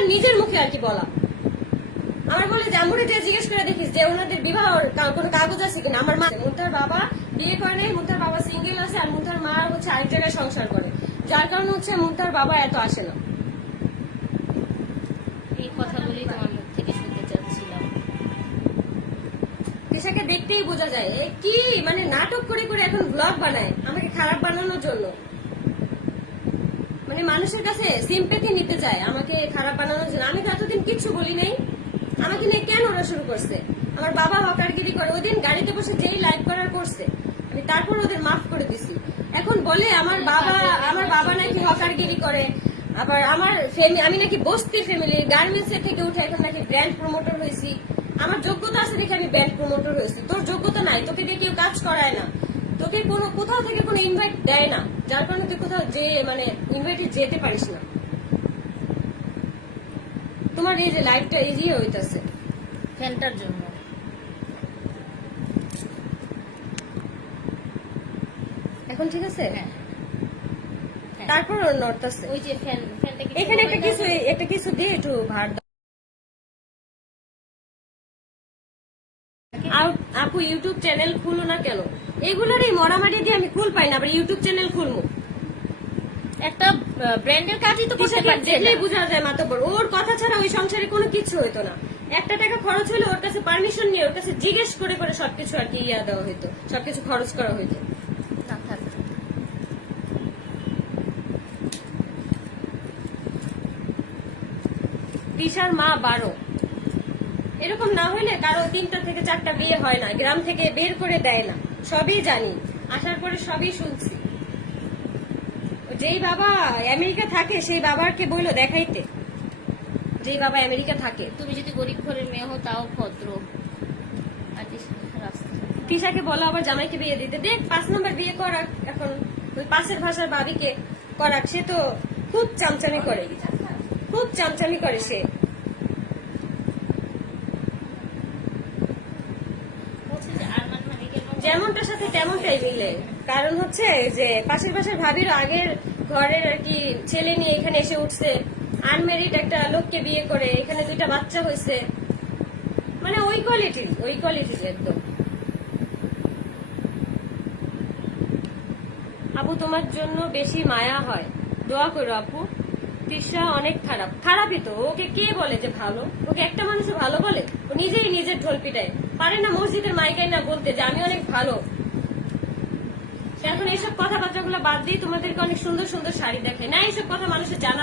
তিশার নিজের মুখে আর কি বলা। আমার বলে যে আম্মুরিটা জিজ্ঞেস করে দেখিস যে ওনাদের বিবাহর কোনো কাগজ আছে কিনা। আমার মা মুনতার বাবা বিয়ে করে নাই, মুনতার বাবা সিঙ্গেল আছে, আর মুনতার মা হচ্ছে আরেক জায়গায় সংসার করে, যার কারণে হচ্ছে মুনতার বাবা এত আসে না। এই কথাগুলি তোমার মুখ থেকে শুনতে চাচ্ছিলাম। তিশাকে দেখতেই বোঝা যায় এ কি মানে নাটক করে করে এখন ব্লগ বানায় আমাকে খারাপ বানানোর জন্য। মানে মানুষের কাছে সিম্পেথি নিতে চায় আমাকে খারাপ বানানোর জন্য। আমি তো এতদিন কিচ্ছু বলি নাই, আমাকে নিয়ে কেন ওরা শুরু করছে? আমার বাবা হকারগিরি করে, ওই দিন গাড়িতে বসে যেই লাইভ করার করছে আমি তারপর ওদের মাফ করে দিছি। এখন বলে আমার বাবা নাকি হকারগিরি করে, আবার আমার আমি নাকি বস্তির ফ্যামিলি, গার্মেন্টস থেকে উঠে এখন নাকি ব্র্যান্ড প্রমোটর হয়েছি। আমার যোগ্যতা আছে দেখে আমি ব্র্যান্ড প্রমোটর হয়েছি, তোর যোগ্যতা নাই, তোকে দিয়ে কেউ কাজ করায় না, তোকে কোনো কোথাও থেকে কোনো ইনভাইট দেয় না, যার কারণে তুই কোথাও যে মানে ইনভাইটে যেতে পারিস না। তোমার এই যে লাইফটা ইজি হইতাছে ফ্যানটার জন্য। এখন ঠিক আছে। হ্যাঁ, তারপর নড়তাছে। ওই যে ফ্যানটা এখানে একটা কিছু দিয়ে একটু ভার দাও। আপু ইউটিউব চ্যানেল খুলো না কেন? এগুলোরই মরামারি দিয়ে আমি কুল পাই না, আবার ইউটিউব চ্যানেল খুলবো। একটা ব্র্যান্ডের কাজই তো করতে পারছে না। দেখলেই বোঝা যায় মাতব্বর, ওর কথা ছাড়া ওই সংসারে কোনো কিছু হইতো না। একটা টাকা খরচ হলে ওর কাছে পারমিশন নিয়ে ওর কাছে জিজ্ঞেস করে করে সবকিছু আর কি ইয়া দেওয়া হইতো, সবকিছু খরচ করা হইতো। না, থাক। তিশার মা 12, এরকম না হইলে কারো 3টা থেকে 4টা বিয়ে হয় না, গ্রাম থেকে বের করে দেয় না, সবই জানি, আসার পরে সবই শুনছি। যেই বাবা আমেরিকা থাকে সেই বাবাকে বইলো দেখাইতে, যেই বাবা আমেরিকা থাকে। তুমি যদি গরিব ঘরের মেয়ে হো তাও ভদ্র। আর রাস্তা তিশাকে বলো আবার জামাইকে বিয়ে দিতে, দেখ 5 নম্বর বিয়ে করাক, এখন ওই পাশের ভাষার ভাবিকে করাক, সে তো খুব চামচামি করে, খুব চামচামি করে সে। বলছে যে আরমান মালিক এবং যেমনটার সাথে তেমনটাই মিলে, কারণ হচ্ছে যে পাশের পাশের ভাবির আগের ঘরের আর কি ছেলে নিয়ে এখানে এসে উঠছে, আনমেরিড একটা লোককে বিয়ে করে, এখানে 2টা বাচ্চা হয়েছে, মানে ওই কোয়ালিটির একদম। আপু তোমার জন্য বেশি মায়া হয়, দোয়া করো আপু। তিশা অনেক খারাপই তো, ওকে কে বলে যে ভালো? ওকে একটা মানুষও ভালো বলে? ও নিজেই নিজের ঢোল পিটায়, পারে না মসজিদের মাইকায় না বলতে যে আমি অনেক ভালো। এখন এইসব কথাবার্তা গুলো বাদ দিয়ে তোমাদেরকে অনেক সুন্দর সুন্দর শাড়ি দেখে না, এইসব কথা মানুষের জানা